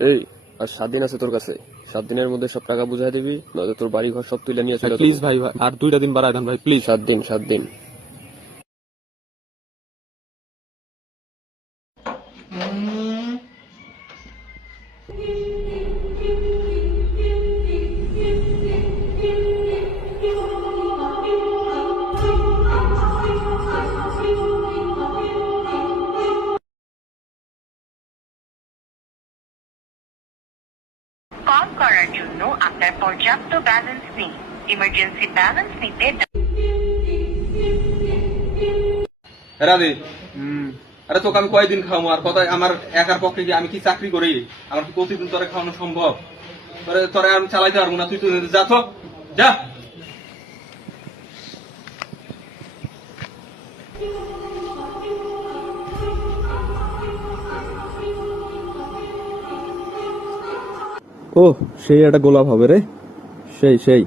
এই আর 7 দিন আছে তোর কাছে। 7 দিনের মধ্যে সব টাকা বুঝাই দিবি, নয়তো তোর বাড়ি ঘর সব তুলে নিয়ে চলে যাবো। প্লিজ ভাই, আর 2টা দিন বাড়ায় দেন ভাই, প্লিজ। 7 দিন, 7 দিন। কল করার জন্য আপনার পর্যাপ্ত ব্যালেন্স নেই। ইমার্জেন্সি ব্যালেন্স নিতে রাধে, আরে তোকে আমি কয়দিন খাওয়াবো? আর কথা আমার একার পক্ষে কি, আমি কি চাকরি করি? আমার কি প্রতিদিন তোরে খাওয়ানো সম্ভব? তোরে আমি চালাইতে পারবো না, তুই তো যা তো যা। ও সেই একটা গোলাপ হবে রে, সেই সেই।